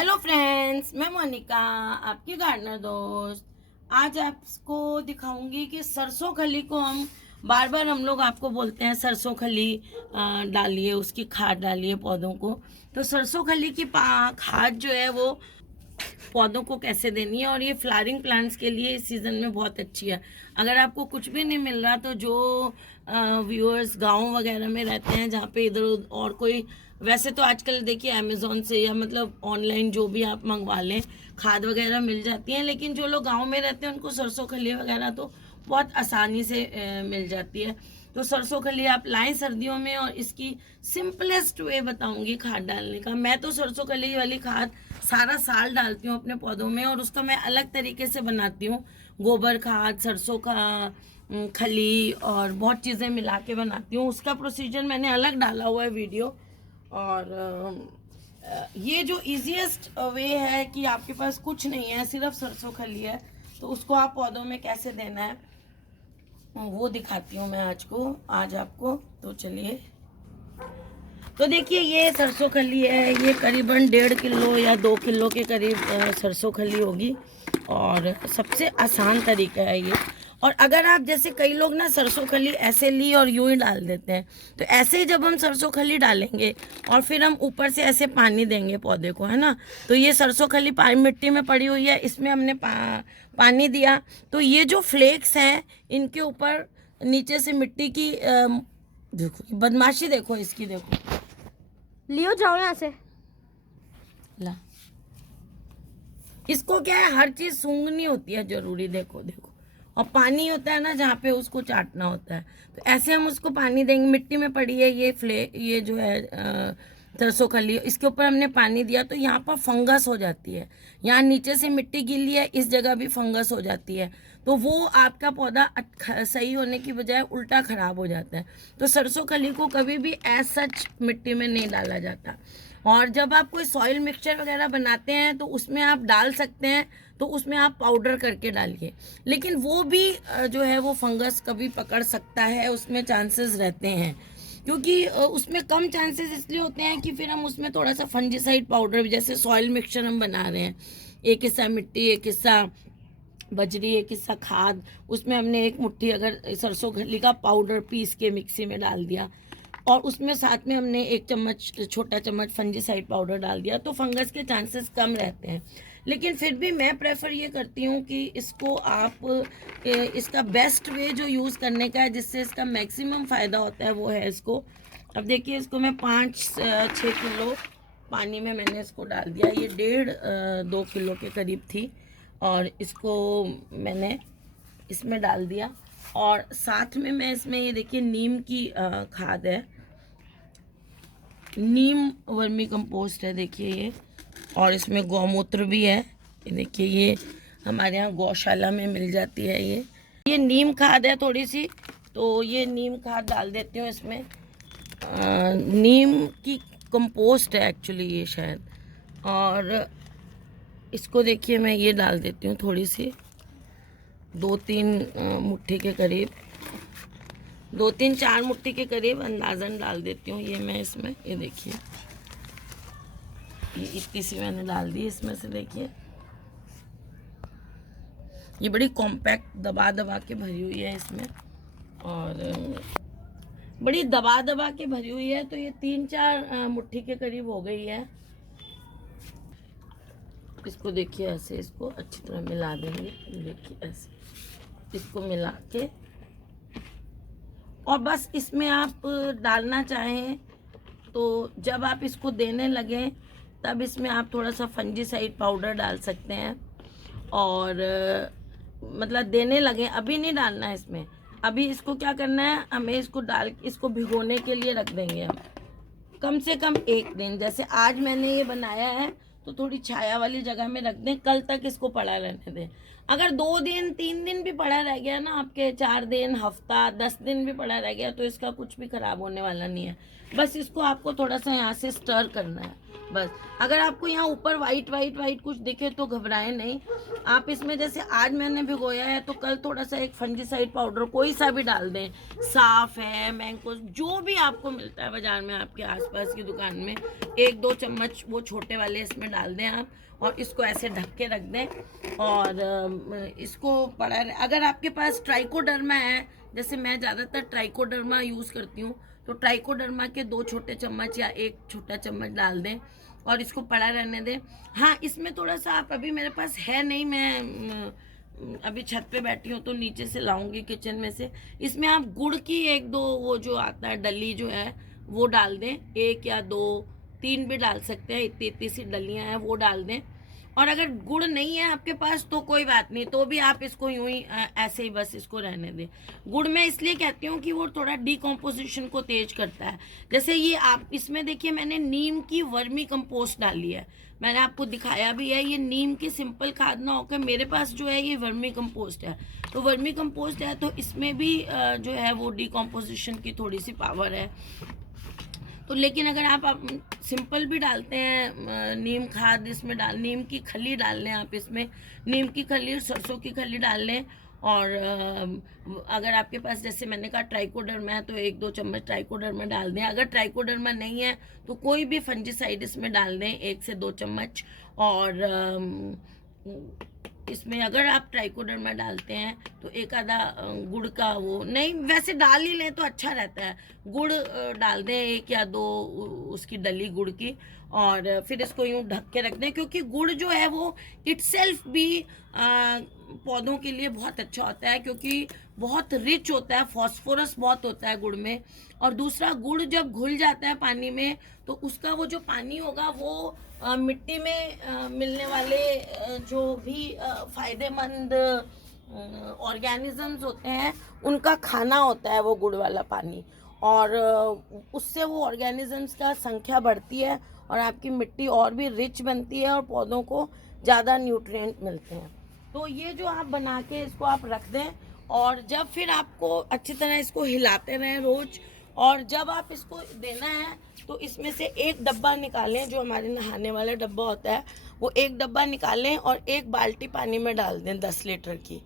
Hello friends, मैं मोनिका, आपकी gardener दोस्त। आज आपको दिखाऊंगी कि सरसों खली को बार बार हम लोग आपको बोलते हैं सरसों खली डालिए, उसकी खाद डालिए पौधों को। तो सरसों खली की खाद जो है वो पौधों को कैसे देनी है, और ये फ्लावरिंग प्लांट्स के लिए इस सीज़न में बहुत अच्छी है। अगर आपको कुछ भी नहीं मिल रहा तो जो व्यूअर्स गांव वगैरह में रहते हैं, जहाँ पे इधर और कोई, वैसे तो आजकल देखिए अमेज़ोन से या मतलब ऑनलाइन जो भी आप मंगवा लें खाद वगैरह मिल जाती हैं, लेकिन जो लोग गांव में रहते हैं उनको सरसों खली वगैरह तो बहुत आसानी से मिल जाती है। तो सरसों खली आप लाएं सर्दियों में, और इसकी सिंपलेस्ट वे बताऊंगी खाद डालने का। मैं तो सरसों खली वाली खाद सारा साल डालती हूँ अपने पौधों में, और उसका मैं अलग तरीके से बनाती हूँ। गोबर खाद, सरसों का खली और बहुत चीज़ें मिला के बनाती हूँ। उसका प्रोसीजर मैंने अलग डाला हुआ है वीडियो। और ये जो इजीएस्ट वे है कि आपके पास कुछ नहीं है, सिर्फ सरसों खली है, तो उसको आप पौधों में कैसे देना है वो दिखाती हूँ मैं आज आपको। तो चलिए, तो देखिए ये सरसों खली है, ये करीबन 1.5 किलो या 2 किलो के करीब सरसों खली होगी, और सबसे आसान तरीका है ये। और अगर आप, जैसे कई लोग ना सरसों खली ऐसे ली और यूं ही डाल देते हैं, तो ऐसे ही जब हम सरसों खली डालेंगे और फिर हम ऊपर से ऐसे पानी देंगे पौधे को, है ना, तो ये सरसों खली मिट्टी में पड़ी हुई है, इसमें हमने पानी दिया, तो ये जो फ्लेक्स हैं इनके ऊपर नीचे से मिट्टी की देखो बदमाशी, देखो इसकी, देखो लियो जाओ यहाँ से। ला, इसको क्या है, हर चीज सूंघनी होती है जरूरी, देखो देखो, और पानी होता है ना जहाँ पे उसको चाटना होता है। तो ऐसे हम उसको पानी देंगे, मिट्टी में पड़ी है ये जो है सरसों खली, इसके ऊपर हमने पानी दिया तो यहाँ पर फंगस हो जाती है। यहाँ नीचे से मिट्टी गीली है, इस जगह भी फंगस हो जाती है, तो वो आपका पौधा सही होने की बजाय उल्टा खराब हो जाता है। तो सरसों खली को कभी भी एज सच मिट्टी में नहीं डाला जाता। और जब आप कोई सॉइल मिक्सचर वगैरह बनाते हैं तो उसमें आप डाल सकते हैं, तो उसमें आप पाउडर करके डालिए, लेकिन वो भी जो है वो फंगस कभी पकड़ सकता है, उसमें चांसेस रहते हैं, क्योंकि उसमें कम चांसेस इसलिए होते हैं कि फिर हम उसमें थोड़ा सा फंजीसाइड पाउडर, जैसे सॉइल मिक्सचर हम बना रहे हैं, एक हिस्सा मिट्टी, एक हिस्सा बजरी, एक हिस्सा खाद, उसमें हमने एक मुट्ठी अगर सरसों खली का पाउडर पीस के मिक्सी में डाल दिया, और उसमें साथ में हमने 1 चम्मच, छोटा चम्मच फंजीसाइड पाउडर डाल दिया, तो फंगस के चांसेस कम रहते हैं। लेकिन फिर भी मैं प्रेफर ये करती हूँ कि इसको आप इसका बेस्ट वे जो यूज़ करने का है, जिससे इसका मैक्सिमम फ़ायदा होता है, वो है इसको। अब देखिए, इसको मैं 5-6 किलो पानी में मैंने इसको डाल दिया, ये 1.5-2 किलो के करीब थी, और इसको मैंने इसमें डाल दिया। और साथ में मैं इसमें, ये देखिए नीम की खाद है, नीम वर्मी कंपोस्ट है, देखिए ये, और इसमें गौमूत्र भी है, ये देखिए, ये हमारे यहाँ गौशाला में मिल जाती है। ये नीम खाद है थोड़ी सी, तो ये नीम खाद डाल देती हूँ इसमें। नीम की कंपोस्ट है एक्चुअली ये शायद, और इसको देखिए मैं ये डाल देती हूँ थोड़ी सी, 2-3 मुट्ठी के करीब, 2-3-4 मुट्ठी के करीब अंदाजन डाल देती हूँ ये मैं इसमें। ये देखिए, ये इतनी सी मैंने डाल दी इसमें से, देखिए ये बड़ी कॉम्पैक्ट दबा दबा के भरी हुई है इसमें, और बड़ी दबा दबा के भरी हुई है, तो ये 3-4 मुट्ठी के करीब हो गई है। इसको देखिए ऐसे, इसको अच्छी तरह मिला देंगे, देखिए ऐसे इसको मिला के, और बस इसमें आप डालना चाहें तो जब आप इसको देने लगें तब इसमें आप थोड़ा सा फंजीसाइड पाउडर डाल सकते हैं, और मतलब देने लगे, अभी नहीं डालना है इसमें। अभी इसको क्या करना है, हमें इसको भिगोने के लिए रख देंगे हम कम से कम 1 दिन। जैसे आज मैंने ये बनाया है तो थोड़ी छाया वाली जगह में रख दें, कल तक इसको पड़ा रहने दें। अगर 2 दिन 3 दिन भी पड़ा रह गया ना आपके, 4 दिन, हफ्ता, 10 दिन भी पड़ा रह गया, तो इसका कुछ भी खराब होने वाला नहीं है। बस इसको आपको थोड़ा सा यहाँ से स्टर करना है, बस। अगर आपको यहाँ ऊपर वाइट वाइट वाइट कुछ दिखे तो घबराएं नहीं। आप इसमें जैसे आज मैंने भिगोया है तो कल थोड़ा सा एक फंजीसाइड पाउडर कोई सा भी डाल दें, साफ है, मैंगो, जो भी आपको मिलता है बाजार में आपके आसपास की दुकान में, 1-2 चम्मच वो छोटे वाले इसमें डाल दें आप, और इसको ऐसे ढक के रख दें। और इसको पड़ा, अगर आपके पास ट्राइकोडर्मा है, जैसे मैं ज़्यादातर ट्राइकोडर्मा यूज़ करती हूँ, तो ट्राइकोडर्मा के 2 छोटे चम्मच या 1 छोटा चम्मच डाल दें और इसको पड़ा रहने दें। हाँ, इसमें थोड़ा सा आप, अभी मेरे पास है नहीं, मैं अभी छत पे बैठी हूँ तो नीचे से लाऊंगी किचन में से, इसमें आप गुड़ की 1-2 वो जो आता है डली जो है वो डाल दें, 1 या 2, 3 भी डाल सकते हैं, इतनी सी डलियाँ हैं वो डाल दें। और अगर गुड़ नहीं है आपके पास तो कोई बात नहीं, तो भी आप इसको यूं ही ऐसे ही बस इसको रहने दें। गुड़ मैं इसलिए कहती हूँ कि वो थोड़ा डिकम्पोजिशन को तेज करता है। जैसे ये आप इसमें देखिए, मैंने नीम की वर्मी कंपोस्ट डाली है, मैंने आपको दिखाया भी है। ये नीम की सिंपल खाद ना होकर मेरे पास जो है ये वर्मी कंपोस्ट है, तो वर्मी कंपोस्ट है तो इसमें भी जो है वो डिकम्पोजिशन की थोड़ी सी पावर है। तो लेकिन अगर आप सिंपल भी डालते हैं नीम खाद इसमें नीम की खली डाल लें आप इसमें, नीम की खली और सरसों की खली डाल लें। और अगर आपके पास जैसे मैंने कहा ट्राइकोडर्मा है तो 1-2 चम्मच ट्राइकोडर्मा डाल दें। अगर ट्राइकोडर्मा नहीं है तो कोई भी फंजीसाइड इसमें डाल दें, 1 से 2 चम्मच। और इसमें अगर आप ट्राइकोडर्मा डालते हैं तो एक आधा गुड़ का वो नहीं, वैसे डाल ही लें तो अच्छा रहता है, गुड़ डाल दें 1 या 2 उसकी डली गुड़ की, और फिर इसको यूं ढक के रख दें, क्योंकि गुड़ जो है वो इटसेल्फ भी पौधों के लिए बहुत अच्छा होता है, क्योंकि बहुत रिच होता है, फॉस्फोरस बहुत होता है गुड़ में। और दूसरा, गुड़ जब घुल जाता है पानी में तो उसका वो जो पानी होगा वो मिट्टी में मिलने वाले जो भी फायदेमंद ऑर्गेनिजम्स होते हैं उनका खाना होता है वो गुड़ वाला पानी, और उससे वो ऑर्गेनिजम्स का संख्या बढ़ती है और आपकी मिट्टी और भी रिच बनती है और पौधों को ज़्यादा न्यूट्रिएंट मिलते हैं। तो ये जो आप बना के इसको आप रख दें, और जब फिर आपको अच्छी तरह इसको हिलाते रहें रोज़, और जब आप इसको देना है तो इसमें से 1 डब्बा निकालें, जो हमारे नहाने वाला डब्बा होता है वो 1 डब्बा निकालें और 1 बाल्टी पानी में डाल दें 10 लीटर की।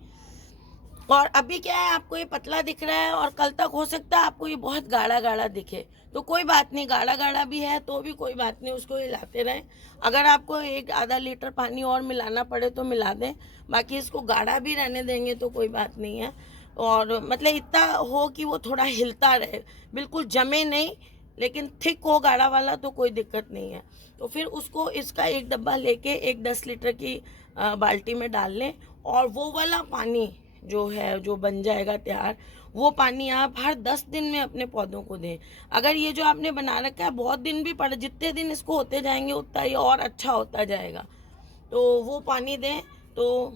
और अभी क्या है, आपको ये पतला दिख रहा है और कल तक हो सकता है आपको ये बहुत गाढ़ा गाढ़ा दिखे, तो कोई बात नहीं, गाढ़ा गाढ़ा भी है तो भी कोई बात नहीं, उसको हिलाते रहें। अगर आपको 1-आधा लीटर पानी और मिलाना पड़े तो मिला दें, बाकी इसको गाढ़ा भी रहने देंगे तो कोई बात नहीं है। और मतलब इतना हो कि वो थोड़ा हिलता रहे, बिल्कुल जमे नहीं, लेकिन थिक हो गाढ़ा वाला तो कोई दिक्कत नहीं है। तो फिर उसको इसका 1 डब्बा लेके 1 10 लीटर की बाल्टी में डाल लें, और वो वाला पानी जो है जो बन जाएगा तैयार, वो पानी आप हर 10 दिन में अपने पौधों को दें। अगर ये जो आपने बना रखा है बहुत दिन भी पड़े, जितने दिन इसको होते जाएंगे उतना ये और अच्छा होता जाएगा, तो वो पानी दें। तो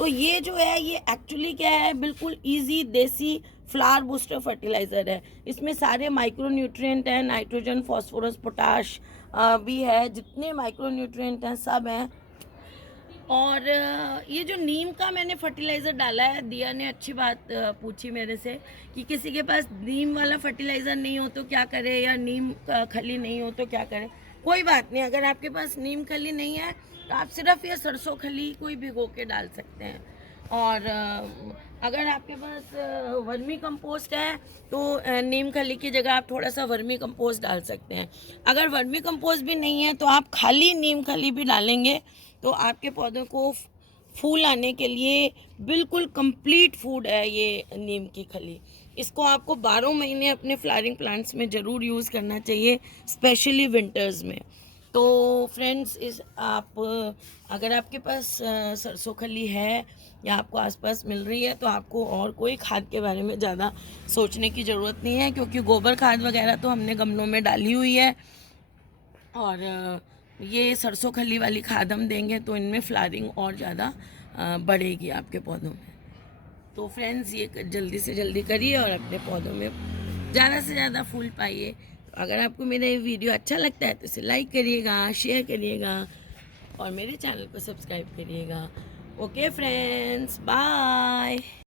ये जो है ये एक्चुअली क्या है, बिल्कुल इजी देसी फ्लावर बूस्टर फर्टिलाइज़र है। इसमें सारे माइक्रो न्यूट्रिएंट हैं, नाइट्रोजन, फास्फोरस, पोटाश भी है, जितने माइक्रो न्यूट्रिएंट हैं सब हैं। और ये जो नीम का मैंने फर्टिलाइज़र डाला है, दिया ने अच्छी बात पूछी मेरे से कि किसी के पास नीम वाला फर्टिलाइज़र नहीं हो तो क्या करे, या नीम खली नहीं हो तो क्या करे। कोई बात नहीं, अगर आपके पास नीम खली नहीं है तो आप सिर्फ ये सरसों खली कोई भिगो के डाल सकते हैं। और अगर आपके पास वर्मी कंपोस्ट है तो नीम खली की जगह आप थोड़ा सा वर्मी कंपोस्ट डाल सकते हैं। अगर वर्मी कंपोस्ट भी नहीं है तो आप खाली नीम खली भी डालेंगे तो आपके पौधों को फूल आने के लिए बिल्कुल कंप्लीट फूड है ये नीम की खली। इसको आपको 12 महीने अपने फ्लावरिंग प्लांट्स में ज़रूर यूज़ करना चाहिए, स्पेशली विंटर्स में। तो फ्रेंड्स, अगर आपके पास सरसों खली है या आपको आसपास मिल रही है तो आपको और कोई खाद के बारे में ज़्यादा सोचने की ज़रूरत नहीं है, क्योंकि गोबर खाद वगैरह तो हमने गमलों में डाली हुई है, और ये सरसों खली वाली खाद हम देंगे तो इनमें फ्लावरिंग और ज़्यादा बढ़ेगी आपके पौधों में। तो फ्रेंड्स, ये जल्दी से जल्दी करिए और अपने पौधों में ज़्यादा से ज़्यादा फूल पाइए। तो अगर आपको मेरा ये वीडियो अच्छा लगता है तो इसे लाइक करिएगा, शेयर करिएगा और मेरे चैनल को सब्सक्राइब करिएगा। Okay friends, bye.